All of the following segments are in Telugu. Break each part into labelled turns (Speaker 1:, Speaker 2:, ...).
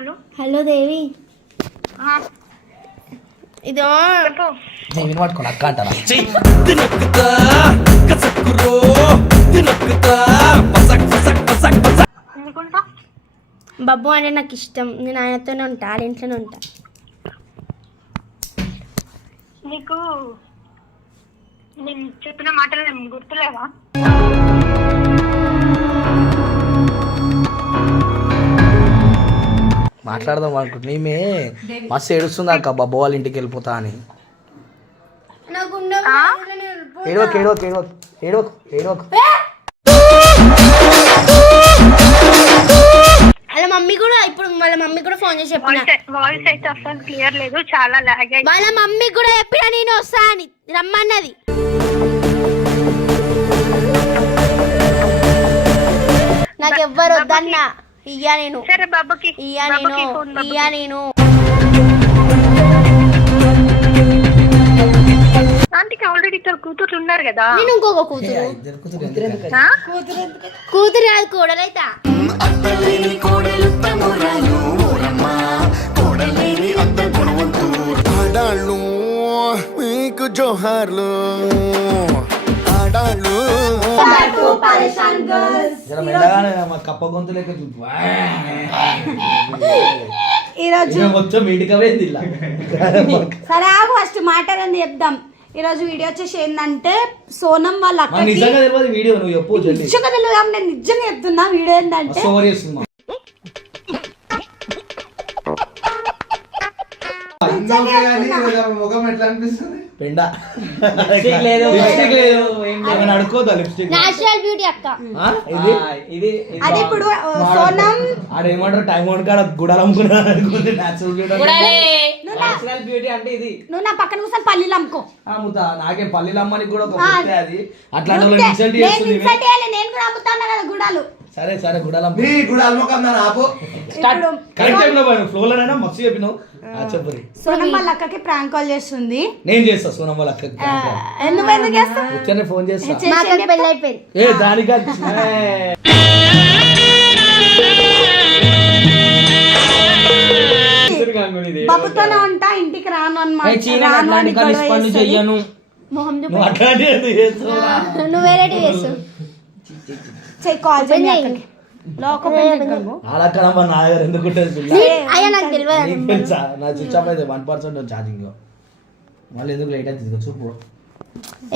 Speaker 1: హలో.
Speaker 2: హలో దేవి.
Speaker 1: ఆ,
Speaker 2: ఇదో.
Speaker 3: నేను అక్క అంటారా
Speaker 2: బబ్బు అంటే నాకు ఇష్టం. నేను ఆయనతోనే ఉంటా వాళ్ళ ఇంట్లోనే ఉంటా.
Speaker 1: నీకు నేను చెప్పిన మాటలు గుర్తులేవా?
Speaker 3: మాట్లాడదాం అనుకుంటున్నా ఈమె మస్తు ఏడుస్తుంది అక్క బాబు వాళ్ళ ఇంటికి వెళ్ళిపోతా అని? ఏడవకు ఏడవకు ఏడవకు ఏడవకు ఏడవకు.
Speaker 2: వాళ్ళ మమ్మీ కూడా ఇప్పుడు వాళ్ళ మమ్మీ కూడా ఫోన్ చేసి చెప్పిన.
Speaker 1: వాయిస్ వాయిస్ అయితే అసలు క్లియర్ లేదు చాలా లాగ్ అయింది
Speaker 2: వాళ్ళ మమ్మీ కూడా చెప్పిన నేను వస్తా అని. రమ్మన్నది. నాకు ఎవ్వరు వద్దన్నా. ఇయ్యా నేను.
Speaker 1: సరే బాబాకి.
Speaker 2: ఇయ్యా నేను. ఇయ్యా నేను.
Speaker 1: ఆంటీకి ఆల్రెడీ ఇద్దరు కూతుర్లు ఉన్నారు కదా.
Speaker 2: నేను ఇంకొక కూతురు.
Speaker 3: ఇద్దరు కూతురు ఎందుకు?
Speaker 1: ఆ?
Speaker 2: కూతురు కాదు కోడలైతా.
Speaker 4: ఆడాళ్ళు మీకు జోహార్లు. ఆడాళ్ళు.
Speaker 3: జర మెల్లగానే మా కప్ప గొంతు లెక్క చూపు.
Speaker 5: ఈరోజు
Speaker 3: మొత్తం
Speaker 5: సరే ఆగు ఫస్ట్ మాట్లాడండి చెప్దాం. ఈరోజు వీడియో వచ్చేసి ఏంటంటే సోనం వాళ్ళ అక్కకి
Speaker 3: నిజంగా తెలియదు వీడియో నువ్వు చెప్పు
Speaker 5: నిజంగా తెలియదు నేను నిజంగా చెప్తున్నా. వీడియో ఏంటంటే
Speaker 6: ముఖం ఎట్లా అనిపిస్తుంది?
Speaker 3: పెండ. లిప్స్టిక్ లేదు. లిప్స్టిక్ లేదు. ఏమైనా అడుకోదా లిప్స్టిక్?
Speaker 2: నేచురల్ బ్యూటీ అక్క.
Speaker 3: ఇది?
Speaker 6: ఇది
Speaker 5: అది ఇప్పుడు ఆ, సోనం
Speaker 3: ఆడ ఏమంటారు? టైం కాడ గుడాలు అమ్ముకున్నాడు అనుకుంది న్యాచురల్
Speaker 6: నేచురల్ బ్యూటీ అంటే ఇది.
Speaker 5: నువ్వు నా పక్కన కూర్చొని పల్లీలు అమ్ముకో.
Speaker 3: అమ్ముతా నాకే పల్లీలు అమ్మని కూడా ఒక అది. ఇన్సల్ట్
Speaker 5: నేను
Speaker 3: చేస్తుంది
Speaker 5: నేను కూడా అమ్ముతాను కదా గుడాలు.
Speaker 3: సరే సరే గుడాలు.
Speaker 6: నీ కూడా అల్మకం దాని ఆపు.
Speaker 5: ఇప్పుడు
Speaker 3: కరెక్ట్ టైంలో పోయాను ఫ్లో లోనైనా మస్తు చెప్పినావు. ఆ, చెప్పు రీ.
Speaker 5: సోనం వాళ్ళ అక్కకి ప్రాంక్ కాల్ చేస్తుంది.
Speaker 3: నేను చేస్తా సోనం వాళ్ళ అక్కకి
Speaker 5: ఎందుకు ఎందుకు చేస్తావు?
Speaker 3: వచ్చానే ఫోన్ చేస్తా.
Speaker 2: అక్కకి పెళ్ళి అయిపోయింది.
Speaker 3: ఏ దానికా?
Speaker 5: బాబుతోనే ఉంటా ఇంటికి రాను అనమాట
Speaker 6: చీర
Speaker 5: రాను అని
Speaker 6: పనులు. చెయ్యను.
Speaker 2: మొహం చూపు
Speaker 3: నువ్వు
Speaker 2: చేస్తావు.
Speaker 5: చెయ్యి కాల్
Speaker 2: ఓపెన్
Speaker 5: చేయి.
Speaker 2: చేయి.
Speaker 5: లోక ఓపెన్ చేయి.
Speaker 3: అలా కనమ్మా నా దగ్గర ఎందుకు ఉంటుంది పిల్ల?
Speaker 2: అయ్యా నాకు తెలియదు
Speaker 3: నీకు తెలుసా? నా స్విచ్ ఆఫ్ అయితే వన్ పర్సెంట్ ఛార్జింగ్ మళ్ళీ ఎందుకు లేట్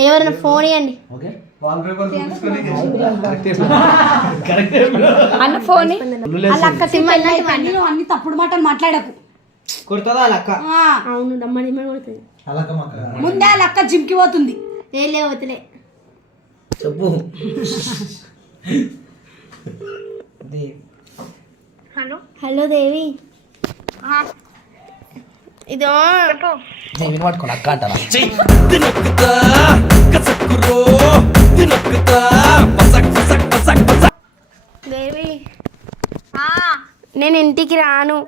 Speaker 2: ఎవరైనా ఫోన్ ఇవ్వండి.
Speaker 3: కరెక్ట్
Speaker 5: అన్న ఫోన్ తప్పుడు మాటలు మాట్లాడకు.
Speaker 2: అవును మీద కొడుతుంది.
Speaker 5: ముందే వాళ్ళ అక్క జిమ్కి పోతుంది.
Speaker 2: వదిలే
Speaker 3: చెప్పు.
Speaker 1: Hello
Speaker 2: hello Devi.
Speaker 1: ఆ,
Speaker 2: ఇదో.
Speaker 3: నేను పట్టుకోను అక్క అంటారా
Speaker 2: దేవి.
Speaker 1: ఆ,
Speaker 2: నేను ఇంటికి రాను.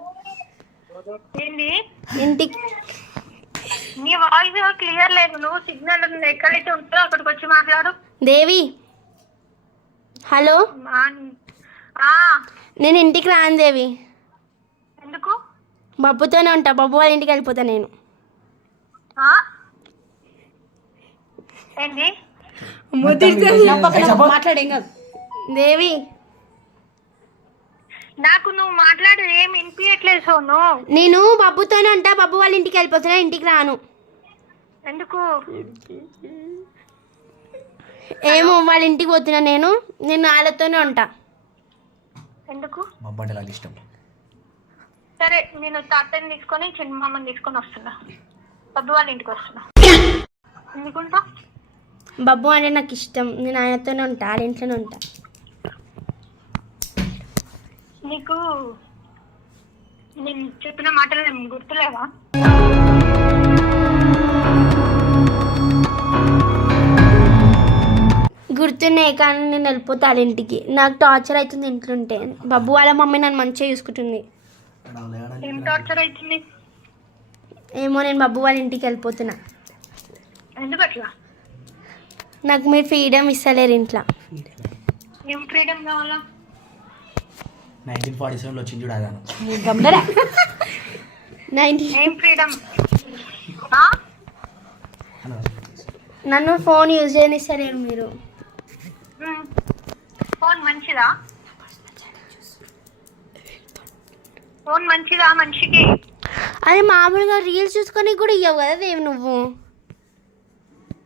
Speaker 2: ఇంటికి.
Speaker 1: నీ వాయిస్ క్లియర్ లేదు. నువ్వు సిగ్నల్ ఎక్కడైతే ఉంటుందో అక్కడికి వచ్చి మాట్లాడు.
Speaker 2: దేవి హలో? నేను ఇంటికి రాను దేవి.
Speaker 1: ఎందుకు?
Speaker 2: బబ్బుతోనే ఉంటా. బబ్బు వాళ్ళ ఇంటికి వెళ్ళిపోతా నేను.
Speaker 5: మాట్లాడేం కాదు.
Speaker 2: దేవి.
Speaker 1: నాకు నువ్వు మాట్లాడు ఏం వినిపించట్లేదు సోను.
Speaker 2: నేను బబ్బుతోనే ఉంటా. బబ్బు వాళ్ళ ఇంటికి వెళ్ళిపోతున్నా. ఇంటికి రాను.
Speaker 1: ఎందుకు?
Speaker 2: ఏమో వాళ్ళ ఇంటికి పోతున్నా నేను. నేను వాళ్ళతోనే ఉంటా.
Speaker 1: ఎందుకు?
Speaker 3: మా అబ్బాయి నాకు ఇష్టం.
Speaker 1: సరే నేను తాతని తీసుకొని చిన్న మామని తీసుకొని వస్తున్నా. పద్దు వాళ్ళ ఇంటికి వస్తున్నా. ఎందుకుంటా?
Speaker 2: బబ్బు అంటే నాకు ఇష్టం. నేను ఆయనతోనే ఉంటా వాళ్ళ ఇంట్లోనే ఉంటా.
Speaker 1: నీకు నేను చెప్పిన మాటలు గుర్తులేవా?
Speaker 2: గుర్తున్నాయి కానీ నేను వెళ్ళిపోతా వాళ్ళ ఇంటికి. నాకు టార్చర్ అవుతుంది ఇంట్లో ఉంటే. బబ్బు వాళ్ళ మమ్మీ నన్ను మంచిగా చూసుకుంటుంది.
Speaker 1: ఏం టార్చర్ అవుతుంది?
Speaker 2: ఏమో నేను బబ్బు వాళ్ళ ఇంటికి వెళ్ళిపోతున్నా.
Speaker 1: ఎందుకు అట్లా
Speaker 2: నాకు మీరు ఫ్రీడమ్ ఇస్తలేరు ఇంట్లో.
Speaker 1: ఏం ఫ్రీడమ్ కావాలా?
Speaker 3: నైన్టీన్ ఫార్టీ సెవెన్లో వచ్చింది చూడు అదాను.
Speaker 5: గమ్మునరా
Speaker 2: నైన్టీ
Speaker 1: ఏం ఫ్రీడమ్
Speaker 2: నన్ను ఫోన్ యూజ్ చేయనిస్తలేరు మీరు.
Speaker 1: ఫోన్ మంచిదా? ఫోన్ మంచిదా మనిషికి?
Speaker 2: అది మామూలుగా రీల్స్ చూసుకొని కూడా ఇవ్వవు కదా దేవి నువ్వు?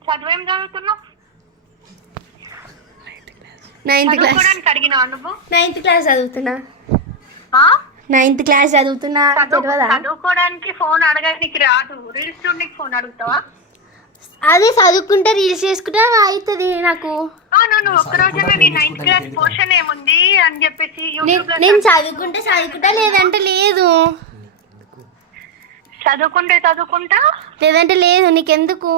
Speaker 1: చదువు ఏం చదువుతున్నావు?
Speaker 2: Ninth class.
Speaker 1: అడిగినావా నువ్వు?
Speaker 2: నైన్త్ క్లాస్ చదువుతున్నా? నైన్త్ క్లాస్ చదువుతున్నా తెలియదా
Speaker 1: చదువుకోవడానికి ఫోన్ అడగడానికి రాదు. రీల్స్ చూడడానికి ఫోన్ అడుగుతావా?
Speaker 2: అది చదువుకుంటే రీల్స్ చేసుకుంటే అవుతుంది నాకు. నేను
Speaker 1: యూట్యూబ్లో
Speaker 2: నేను చదువుకుంటే చదువుకుంటా లేదంటే లేదు.
Speaker 1: చదువుకుంటే చదువుకుంటా?
Speaker 2: లేదంటే లేదు నీకెందుకు?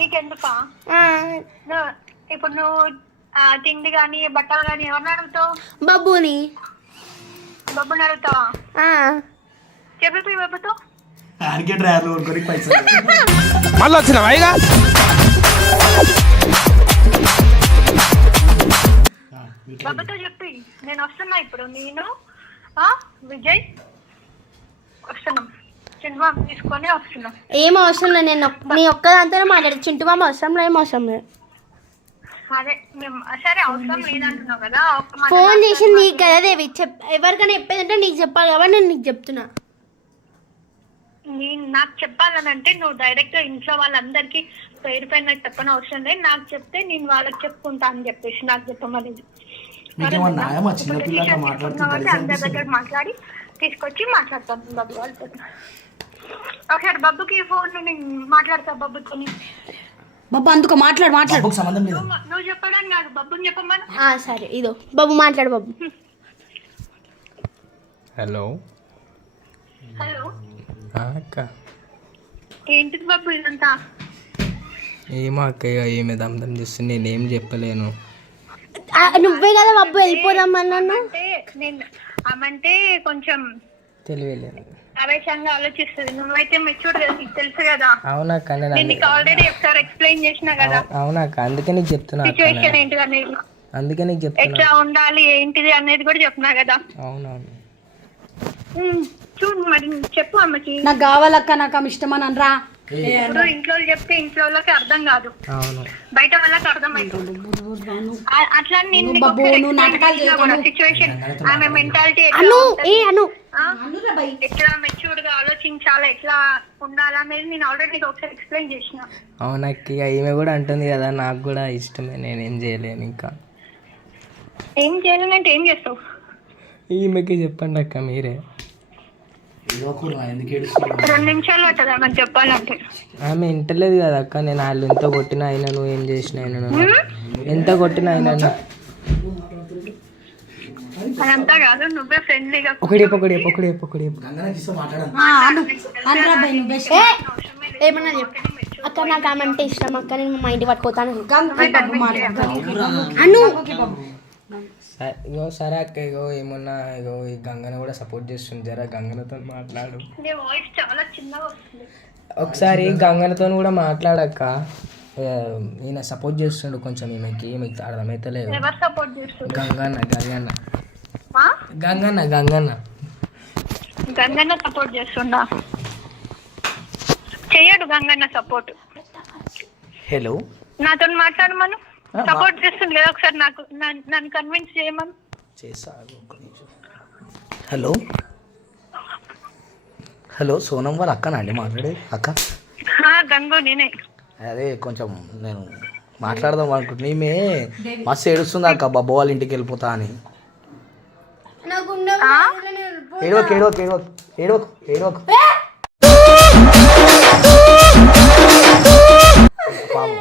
Speaker 1: నీకెందుకా? ఇప్పుడు నువ్వు తిండి కానీ బట్టలు కానీ ఎవరిని అడుగుతావు?
Speaker 2: బబ్బుని.
Speaker 1: బొబ్బుని అడుగుతావా? చెప్పి బొబ్బుతో
Speaker 4: మళ్ళీ వచ్చిన
Speaker 1: బొబ్బుతో చెప్పి నేను వస్తున్నా ఇప్పుడు. నేను ఆ, విజయ్? వస్తున్నాం. సినిమా తీసుకొని వస్తున్నాం.
Speaker 2: ఏం అవసరం లేదు నేను ఒక్- నీ ఒక్క దాంతోనే మాట్లాడు చింటు మామ అవసరం లేదు ఏం అవసరం లేదు.
Speaker 1: అదే మేము సరే అవసరం లేదంటున్నావు కదా మాట
Speaker 2: ఫోన్ చేసి నీకు కదా దేవి. చెప్ ఎవరికైనా చెప్పేదంటే నీకు చెప్పాలి కాబట్టి నేను నీకు చెప్తున్నా.
Speaker 1: నేను నాకు చెప్పాలనంటే నువ్వు డైరెక్ట్ ఇంట్లో వాళ్ళందరికీ పేరు పైన చెప్పని అవసరం లేదు. నాకు చెప్తే నేను వాళ్ళకి చెప్పుకుంటా అని చెప్పేసి నాకు చెప్పమని
Speaker 3: మీకేమన్నా న్యాయమా? చిన్నపిల్లగా
Speaker 1: మాట్లాడి తీసుకొచ్చి మాట్లాడతాను బాబు వాళ్ళతో. ఒకసారి బబ్బుకి ఫోన్ నేను మాట్లాడతా బబ్బుతో
Speaker 5: బాబా అందుకో మాట్లాడు మాట్లాడు.
Speaker 3: డబ్బుకు సంబంధం లేదు?
Speaker 1: నువ్వు చెప్పడానికి కాదు బబ్బుని చెప్పమని.
Speaker 2: ఆ, సరే ఇదో. బాబు మాట్లాడు బాబు
Speaker 7: హలో.
Speaker 1: హలో.
Speaker 7: అక్క.
Speaker 1: ఏంటిది బాబు ఇదంతా?
Speaker 7: ఏమో అక్క ఇక ఏమి దమ్దం చేస్తుంది నేనేం చెప్పలేను.
Speaker 2: నువ్వే కదా బాబు వెళ్ళిపోదాం అన్నాను
Speaker 1: అంటే నేను ఆమంటే కొంచెం
Speaker 7: తెలియలేదు.
Speaker 1: ఆవేశంగా ఆలోచిస్తుంది. నువ్వైతే మెచ్యూర్ తెలుసు కదా.
Speaker 7: అవునక్క
Speaker 1: నీకు ఆల్రెడీ ఒకసారి ఎక్స్ప్లెయిన్ చేసిన కదా.
Speaker 7: అవు- అవునక్క అందుకే నీకు చెప్తున్నా.
Speaker 1: ఏంటిది అనేది.
Speaker 7: అందుకే నీకు చెప్తున్నా.
Speaker 1: ఎట్లా ఉండాలి ఏంటిది అనేది కూడా కదా.
Speaker 7: అవునవును.
Speaker 1: చూడు మరి చెప్పు అమ్మకి.
Speaker 5: నాకు కావాలక్క నాకు ఇష్టమని అనరా.
Speaker 1: ఇప్పుడు ఇంట్లో చెప్తే ఇంట్లో వాళ్ళకి అర్థం కాదు.
Speaker 7: అవును.
Speaker 1: బయట వాళ్ళకి అర్థమవుతుంది ఆ- అట్లా నేను. సిచ్యువేషన్ ఆమె మెంటాలిటీ
Speaker 2: ఏ
Speaker 1: ఎట్లా మెచ్యూర్డ్గా ఆలోచించాలి ఎట్లా ఉండాలి అనేది నేను ఆల్రెడీ నీకు ఒకసారి ఎక్స్ప్లెయిన్ చేసిన.
Speaker 7: అవునక్క ఈమె కూడా అంటుంది కదా నాకు కూడా ఇష్టమే నేనేం చేయలేను ఇంకా.
Speaker 1: ఏం చేయాలంటే ఏం చేస్తావు?
Speaker 7: ఈమెకి చెప్పండి అక్క మీరే. ఆమె ఇంటలేదు కదా అక్క. నేను వాళ్ళు ఎంత కొట్టినా అయినా నువ్వు ఏం చేసినా అయినా ఎంత కొట్టినా అయినా ఒకటి ఒకటి ఒకటి ఒకటి
Speaker 2: ఏమన్నా అక్క నాకు ఆమె అంటే ఇష్టం. అక్క నేను మా ఇంటి పట్టుకోతాను అను
Speaker 7: సరే ఇగో సరే అక్క ఇగో ఏమన్నా ఇగో ఈ గంగను కూడా సపోర్ట్ చేస్తుంది. జరా గంగనతో మాట్లాడు.
Speaker 1: నీ వాయిస్ చాలా చిన్నగా వస్తుంది.
Speaker 7: ఒకసారి గంగనతో కూడా మాట్లాడక్క. ఈయన సపోర్ట్ చేస్తుండు కొంచెం ఈమెకి ఈమెకి అర్థమైతలేదు. గంగన్న గంగన్న? గంగన్న గంగన్న.
Speaker 1: గంగన్న సపోర్ట్ చేస్తుండా? చెయ్యడు గంగన్న సపోర్ట్
Speaker 3: హలో.
Speaker 1: నాతో మాట్లాడమను సపోర్ట్ చేస్తుంది కదా ఒకసారి నాకు. నన్ను- కన్విన్స్ చేయమను
Speaker 3: నిమిషం. హలో హలో సోనం వాళ్ళ అక్కనా అండి మాట్లాడేది? అక్క?
Speaker 1: ఆ, గంగు నేనే.
Speaker 3: అదే కొంచెం నేను మాట్లాడదాం అనుకుంటున్నా. ఈమె మస్తు ఏడుస్తుంది అక్క బాబు వాళ్ళ ఇంటికి వెళ్ళిపోతా అని.
Speaker 2: నాకు
Speaker 3: ఏడవకు ఏడవకు ఏడవకు ఏడవకు ఏడవకు.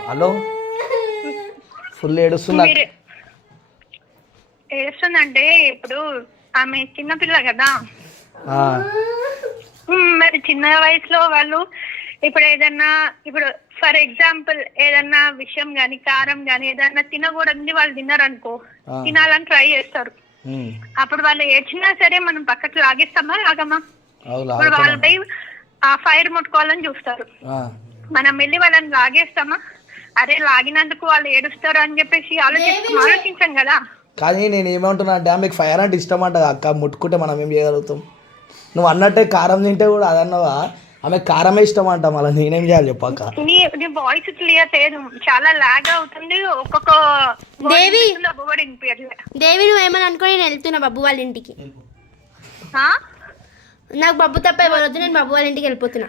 Speaker 3: హలో? ఫుల్.
Speaker 1: మీరు ఏడుస్తుందంటే ఇప్పుడు ఆమె చిన్నపిల్ల కదా. మరి చిన్న వయసులో వాళ్ళు ఇప్పుడు ఏదన్నా ఇప్పుడు ఫర్ ఎగ్జాంపుల్ ఏదన్నా విషయం గాని కారం గాని ఏదన్నా తినకూడదు వాళ్ళు తిన్నారనుకో. తినాలని ట్రై చేస్తారు. అప్పుడు వాళ్ళు ఏడ్చినా సరే మనం పక్కకు లాగేస్తామా లాగమా? ఇప్పుడు. వాళ్ళపై ఆ ఫైర్ ముట్టుకోవాలని చూస్తారు. మనం వెళ్ళి వాళ్ళని లాగేస్తామా? అరే లాగినందుకు వాళ్ళు ఏడుస్తారు అని చెప్పేసి ఆలోచిస్తాం ఆలోచించాం కదా.
Speaker 3: కానీ నేను ఏమంటున్నా అంటే ఆమెకు ఫైర్ అంటే ఇష్టం అంట అక్క ముట్టుకుంటే మనం ఏం చేయగలుగుతాం? నువ్వు అన్నట్టే కారం తింటే కూడా అదన్నావా? ఆమె కారమే ఇష్టం అంట మళ్ళీ నేనేం చేయాలి చెప్పక్క
Speaker 1: నీ నీ వాయిస్ క్లియర్ లేదు చాలా లాగ్ అవుతుంది. ఒక్కొక్క
Speaker 2: దేవి. దేవి నువ్వు ఏమని అనుకో నేను వెళ్తున్నా బబ్బు వాళ్ళ ఇంటికి? నాకు బబ్బు తప్ప ఎవరు వద్దు నేను బబ్బు వాళ్ళ ఇంటికి వెళ్ళిపోతున్నా.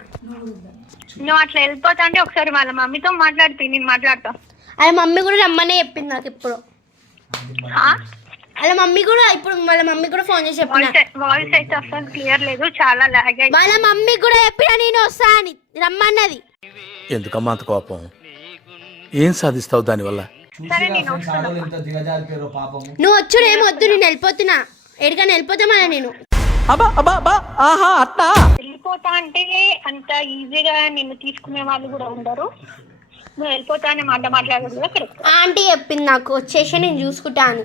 Speaker 1: నువ్వు అట్లా వెళ్ళిపోతా అంటే ఒకసారి వాళ్ళ మమ్మీతో మాట్లాడుతూ నేను మాట్లాడతా.
Speaker 2: వాళ్ళ మమ్మీ కూడా రమ్మనే చెప్పింది నాకు ఇప్పుడు
Speaker 1: ఆ?
Speaker 2: వాళ్ళ మమ్మీ కూడా ఇప్పుడు వాళ్ళ మమ్మీ కూడా ఫోన్ చేసి చెప్పిన.
Speaker 1: వాయిస్ వాయిస్ అయితే అసలు క్లియర్ లేదు చాలా లాగ్ అయింది
Speaker 2: వాళ్ళ మమ్మీ కూడా చెప్పిన నేను వస్తా అని రమ్మన్నది.
Speaker 4: ఎందుకమ్మా అంత కోపం? ఏం సాధిస్తావు దానివల్ల?
Speaker 1: సరే నేను వస్తున్నా.
Speaker 3: ఎంత దిగజారిపోయారో పాపము
Speaker 2: నువ్వు వచ్చుడు ఏం వద్దు నేను. వెళ్ళిపోతా మళ్ళీ నేను
Speaker 1: వెళ్ళిపోతా అంటే అంత ఈజీగా నిన్ను తీసుకునే వాళ్ళు కూడా ఉండరు. నువ్వు వెళ్ళిపోతా అనే మాట మాట్లాడదు కూడా కరెక్ట్
Speaker 2: ఆంటీ చెప్పింది నాకు వచ్చేసి నేను చూసుకుంటా అని.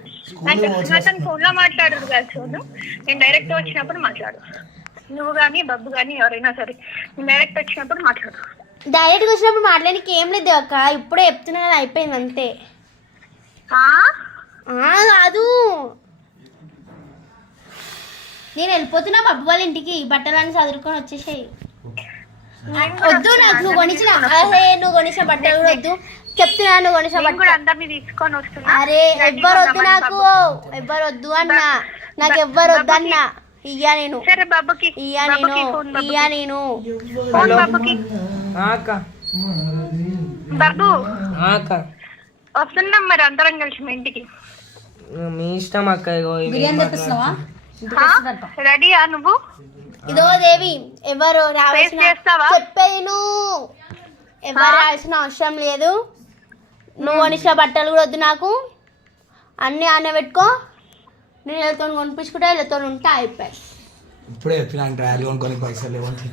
Speaker 1: అతను ఫోన్లో మాట్లాడదు కదా చూడు. నేను డైరెక్ట్ వచ్చినప్పుడు మాట్లాడు. నువ్వు కానీ బబ్బు కానీ ఎవరైనా సరే నేను డైరెక్ట్ వచ్చినప్పుడు మాట్లాడు.
Speaker 2: డైరెక్ట్గా వచ్చినప్పుడు మాట్లాడానికి ఏం లేదు అక్క ఇప్పుడే చెప్తున్నా కదా అయిపోయింది అంతే.
Speaker 1: ఆ?
Speaker 2: ఆ, కాదు. నేను వెళ్ళిపోతున్నా బబ్బు వాళ్ళ ఇంటికి బట్టలన్నీ చదువుకొని వచ్చేసాయి. వద్దు నాకు నువ్వు కొనిచ్చిన అరే నువ్వు కొనిసిన బట్టలు కూడా వద్దు. చెప్తున్నా నువ్వు కొనిసిన బట్టలు.
Speaker 1: కూడా అందరినీ తీసుకొని వస్తున్నా.
Speaker 2: అరే ఎవ్వరు వద్దు నాకు. ఎవ్వరు వద్దు అన్న. నాకు ఎవ్వరు వద్దు అన్న. ఇయ్యా నేను.
Speaker 1: సరే బాబుకి
Speaker 2: ఇయ్యా నేను. ఇయ్యా నేను.
Speaker 1: వస్తున్నాం మరి అందరం కలిసి మీ ఇంటికి.
Speaker 7: మీ ఇష్టం అక్క
Speaker 1: రెడీయా నువ్వు?
Speaker 2: ఇదో దేవి ఎవరు రావాల్సిన నువ్వు. ఎవరు రావాల్సిన అవసరం లేదు. నువ్వు కొనిసిన బట్టలు కూడా వద్దు నాకు. అన్నీ ఆన పెట్టుకో. నేను వీళ్ళతో కొనిపించుకుంటా వీళ్ళతో ఉంటా అయిపోయి
Speaker 3: ఇప్పుడే చెప్పిన ట్రయల్ కొనుక్కొని పైసలు లేవంటే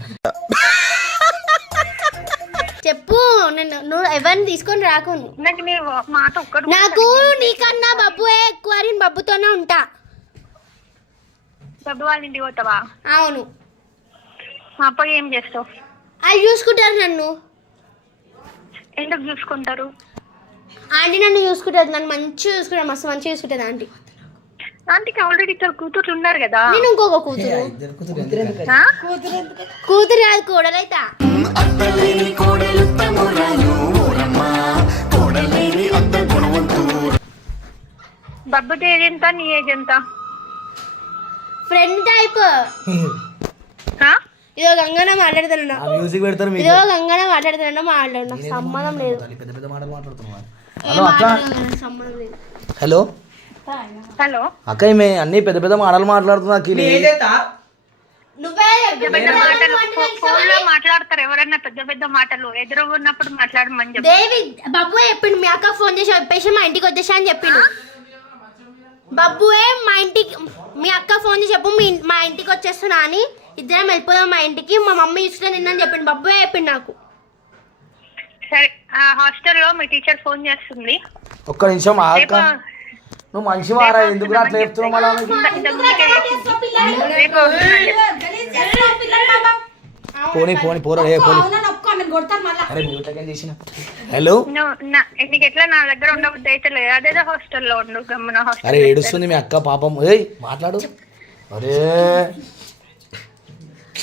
Speaker 2: చెప్పు నేను నువ్వు ఎవరిని తీసుకొని రాకు
Speaker 1: నాకు నీ మాట ఒక్కడు
Speaker 2: నాకు నీకన్నా బబ్బుయే ఎక్కువ నేను బబ్బుతోనే ఉంటా.
Speaker 1: బాబు వాళ్ళ ఇంటికి పోతావా?
Speaker 2: అవును.
Speaker 1: మా అప్పకి ఏం చేస్తావు?
Speaker 2: వాళ్ళు చూసుకుంటారు నన్ను.
Speaker 1: ఎందుకు చూసుకుంటారు?
Speaker 2: ఆంటీ నన్ను చూసుకుంటుంది నన్ను మంచిగా చూసుకుంటారు మస్తు మంచిగా చూసుకుంటుంది ఆంటీ.
Speaker 1: ఆంటీకి ఆల్రెడీ ఇద్దరు కూతుర్లు ఉన్నారు కదా.
Speaker 2: నేను ఇంకొక కూతురు.
Speaker 3: కూతురు ఎందుకు?
Speaker 1: ఆ?
Speaker 2: కూతురు కాదు కోడలైతా
Speaker 1: బబ్బుది ఏజ్ ఎంత నీ ఏజ్ ఎంత?
Speaker 2: Friend type.
Speaker 1: ఆ?
Speaker 2: ఇదో గంగన మాట్లాడుతున్నా
Speaker 3: ఆ మ్యూజిక్ పెడతారు మీకు.
Speaker 2: ఇదో గంగన మాట్లాడుతున్నా మాట్లాడు. నాకు సంబంధం లేదు.
Speaker 3: పెద్ద పెద్ద మాటలు మాట్లాడుతున్నావా
Speaker 2: ఏం
Speaker 3: హలో అక్క.
Speaker 2: మాట్లాడను,
Speaker 3: హలో.
Speaker 1: హలో.
Speaker 3: అక్క ఈమె అన్ని పెద్ద పెద్ద మాటలు మాట్లాడుతున్నా కిలి
Speaker 2: నువ్వే చెప్పు.
Speaker 1: పెద్ద మాటలు ఫోన్లో మాట్లాడతారు ఎవరైనా పెద్ద పెద్ద మాటలు. ఎదురు ఉన్నప్పుడు మాట్లాడమని చెప్పు.
Speaker 2: దేవి బాబు చెప్పిండు మీ అక్క ఫోన్ చేసి చెప్పేసి మా ఇంటికి వచ్చేసా అని చెప్పిండు. బాబుయే మా ఇంటికి మీ అక్క ఫోన్ చేసి చెప్పు మీ మా ఇంటికి వచ్చేస్తున్నా అని. ఇద్దరం వెళ్ళిపోదాం మా ఇంటికి. మా మమ్మీ ఇష్టం నిన్నని చెప్పిండు బాబుయే చెప్పిండు నాకు.
Speaker 1: సరే ఆ హాస్టల్లో మీ టీచర్ ఫోన్ చేస్తుంది.
Speaker 3: ఒక్క నిమిషం ఆ అక్క.
Speaker 1: రేపు
Speaker 3: నువ్వు మనిషి వారా ఎందుకు అట్లా చెప్తున్నావు? మళ్ళీ పోనీ పోనీ పోరా ఏ పోనీ. అరే హలో?
Speaker 1: నీకు ఎట్లా నా దగ్గర ఉండబుద్ధి అయితే లేదు. అదేదో హాస్టల్లో ఉండు గమ్మున హాస్టల్
Speaker 3: అరే ఏడుస్తుంది మీ అక్క పాపం. ఏయ్ మాట్లాడు. అరే.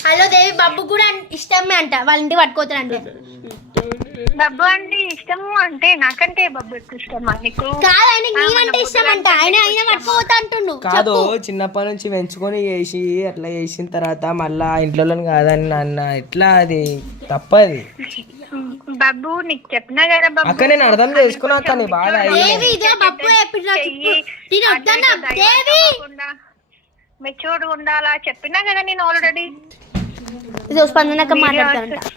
Speaker 2: హలో దేవి బాబు కూడా ఇష్టమే అంట. వాళ్ళ ఇంటికి పట్టుకోతారంట
Speaker 1: డబ్బు అంటే ఇష్టము అంటే నాకంటే బబ్బు ఎక్కువ ఇష్టమా నీకు?
Speaker 2: కాదు ఆయన నేనంటే ఇష్టం అంట ఆయన అంటుండు.
Speaker 7: కాదు చిన్నప్పటి నుంచి పెంచుకొని చేసి అట్లా చేసిన తర్వాత మళ్ళా ఇంట్లో కాదని నాన్న ఎట్లా అది? తప్పది.
Speaker 1: బాబు నీకు చెప్పినా కదా బాబు
Speaker 7: అక్క నేను అర్థం చేసుకున్నా అక్క నీ బాధ
Speaker 2: దేవి ఇదే బాబు చెప్పిండు నాకు ఇప్పుడు. నేను వద్దన్నా. దేవి!
Speaker 1: మెచ్యూర్డ్ ఉండాలా? చెప్పినా కదా నేను ఆల్రెడీ
Speaker 2: ఇదో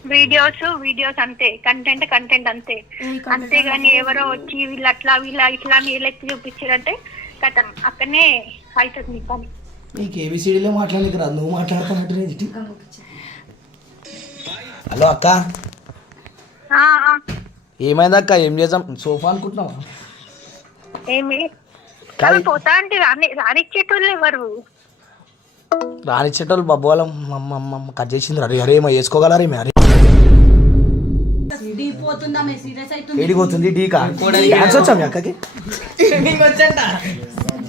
Speaker 1: వీడియోస్ వీడియోస్ అంతే. కంటెంట్ కంటెంట్ అంతే. అంతేగాని ఎవరో వచ్చి వీళ్ళు అట్లా వీళ్ళ ఇట్లా నీళ్ళెత్తి చూపించారంటే కథం. అక్కడనే అవుతుంది నీ పని.
Speaker 3: నీకు ఏబిసిడీలో మాట్లాడలేక రాదు నువ్వు మాట్లాడుతున్నట్టు హలో అక్క.
Speaker 1: ఆ, ఆ.
Speaker 3: ఏమైంది అక్క ఏం చేద్దాం? సోఫా అనుకుంటున్నావా?
Speaker 1: ఏమి? పోతా అంటే రాని రానిచ్చేటోళ్ళు ఎవరు?
Speaker 3: రానిచ్చేటోళ్ళు బాబు వాళ్ళ కట్ చేసింది అరే అరే ఏమో వేసుకోగలరా అరే.
Speaker 5: మీ సీరియస్ అవుతుంది
Speaker 3: ఏడికి పోతుంది డీకా? డాన్స్ వచ్చా మీ అక్కకి?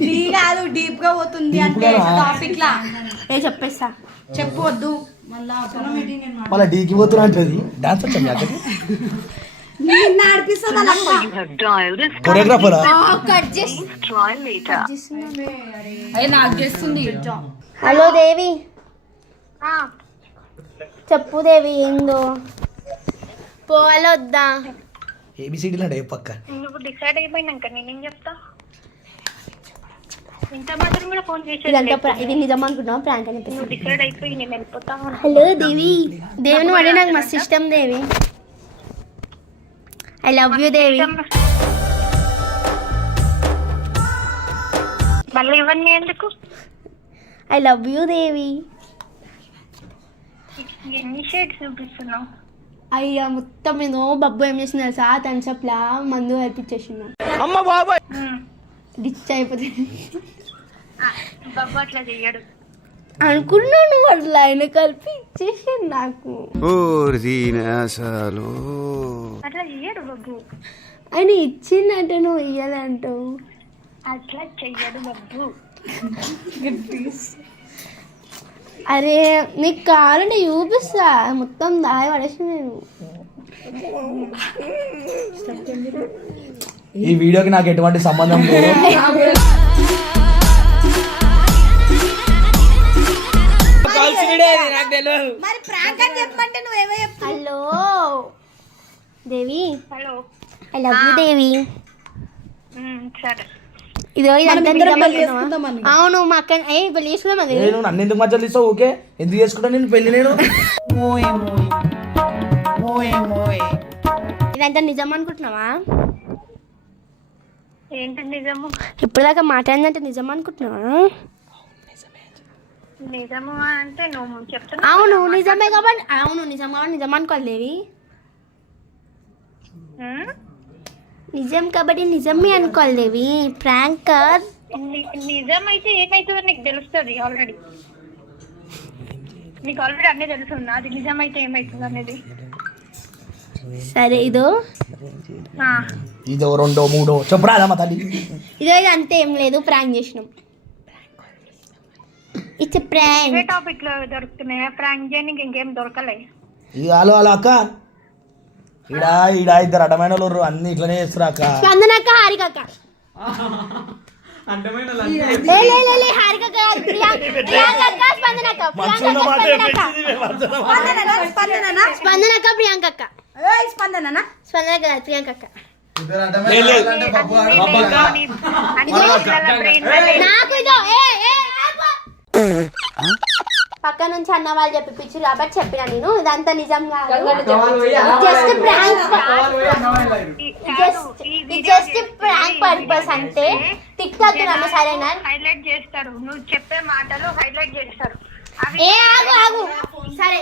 Speaker 5: డీ కాదు డీప్గా పోతుంది అంటే? టాపిక్ లా
Speaker 2: ఏ చెప్పేస్తా.
Speaker 5: చెప్పు వద్దు. మళ్ళా
Speaker 3: మళ్ళీ డీకి పోతున్నా అంటది. డాన్స్ వచ్చా మీ అక్కకి? కొరియోగ్రాఫరా
Speaker 5: నాకు చేస్తుంది.
Speaker 2: హలో దేవి.
Speaker 1: ఆ,
Speaker 2: చెప్పు దేవి ఏందో? పోవాలొద్దా?
Speaker 3: ఏబిసిడీలు అంటే పక్క.
Speaker 1: నువ్వు డిసైడ్ అయిపోయినాక నేనేం చెప్తా? ఇంత మాత్రం కూడా ఫోన్
Speaker 2: ఇదంతా ఇది నిజం అనుకుంటున్నావు? ప్రాంక్ అని చెప్పేసి.
Speaker 1: నువ్వు డిసైడ్ అయిపోయి నేను.
Speaker 2: హలో దేవి. దేవిని వాడి నాకు మస్తు ఇష్టం Devi. I love you Devi.
Speaker 1: మళ్ళీ ఇవన్నీ ఎందుకు?
Speaker 2: ఐ లవ్ యూ దేవి
Speaker 1: ఎన్ని షేడ్స్ చూపిస్తున్నావు?
Speaker 2: అయ్యా మొత్తం నేను బబ్బు ఏం చేసిన తెలుసా? థమ్స్అప్లా మందు కల్పించేసిన
Speaker 1: ఉమ్.
Speaker 2: డిచ్ అయిపోతుంది
Speaker 1: బాబు అట్లా చెయ్యడు.
Speaker 2: అనుకున్నాను అట్లా ఆయన కలిపి ఇచ్చేసి నాకు.
Speaker 1: అట్లా చెయ్యడు బాబు
Speaker 2: ఆయన ఇచ్చిందంటే నువ్వు ఇయ్యాలంటావు
Speaker 1: అట్లా చెయ్యడు బాబు
Speaker 2: అరే నీకు కావాలంటే చూపిస్తా. మొత్తం దాయ పడేసి నేను.
Speaker 3: ఈ వీడియోకి నాకు ఎటువంటి సంబంధం లేదు.
Speaker 7: కాల్స్ వీడియో ఇది, నాకు తెలియదు
Speaker 5: మరి ప్రాంక్ అని చెప్పమంటే నువ్వేమో చెప్పు.
Speaker 2: Hello. Devi.
Speaker 1: Hello.
Speaker 2: I love you Devi.
Speaker 1: సరే.
Speaker 2: ఇదో. అవును మా అక్క ఏ పెళ్ళి చేసుకుందాం అది?
Speaker 3: నేను నన్ను ఎందుకు మధ్యలో తీస్తావు ఓకే ఎందుకు చేసుకుంటా నేను పెళ్ళి నేను?
Speaker 2: ఇదంతా నిజం అనుకుంటున్నావా?
Speaker 1: ఏంటి నిజము?
Speaker 2: ఇప్పుడు దాకా మాట్లాడిందంటే నిజం అనుకుంటున్నావా?
Speaker 1: నిజము అంటే నువ్వు చెప్తున్నా
Speaker 2: అవును నిజమే కాబట్టి అవును నిజం కాబట్టి నిజం అనుకోవాలి దేవి? నిజం కాబట్టి నిజమే అనుకోవాలి దేవి. ప్రాంకర్
Speaker 1: ని- నిజమైతే ఏమైతుందో నీకు తెలుస్తుంది ఆల్రెడీ నీకు ఆల్రెడీ అన్నీ తెలుసు అది నిజమైతే ఏమైతుంది అనేది.
Speaker 2: సరే ఇదో.
Speaker 1: ఆ,
Speaker 3: ఇదో రెండో మూడో. చెప్పురా అదమ్మా తల్లి.
Speaker 2: ఇదో ఇది అంతే ఏం లేదు ప్రాంక్ చేసినాం. ఇట్స్ ప్రాంక్
Speaker 1: ఇవే టాపిక్లో దొరుకుతున్నాయి? ప్రాంక్ చేయడానికి ఇంకేం దొరకలే.
Speaker 3: ఇది హలో హలో అక్క. ఈడ ఈడ ఇద్దరు అడ్డమైన వాళ్ళు అన్ని ఇట్లనే చేస్తారు అక్క.
Speaker 2: స్పందనక్క హారికక్క ఏ లే లే లే హారికక్క కాదు, ప్రియాంక ప్రియాంకక్క స్పందనక్క ప్రియాంకక్క స్పందనక్క
Speaker 5: స్పందననా స్పందననా
Speaker 2: స్పందనక్క ప్రియాంకక్క
Speaker 5: ఏయ్ స్పందననా
Speaker 2: స్పందనక్క కాదు, ప్రియాంకక్క నాకు ఇదో ఏ ఏ ఆపు. పక్క నుంచి అన్న వాళ్ళు చెప్పి పిచ్చి కాబట్టి చెప్పిన నేను. ఇదంతా నిజం కాదు. Just prank just just prank purpose అంటే టిక్టాక్ నన్ను సరేనా?
Speaker 1: హైలైట్ చేస్తారు. నువ్వు చెప్పే మాటలు హైలైట్ చేస్తారు.
Speaker 2: ఏ ఆగు ఆగు. సరే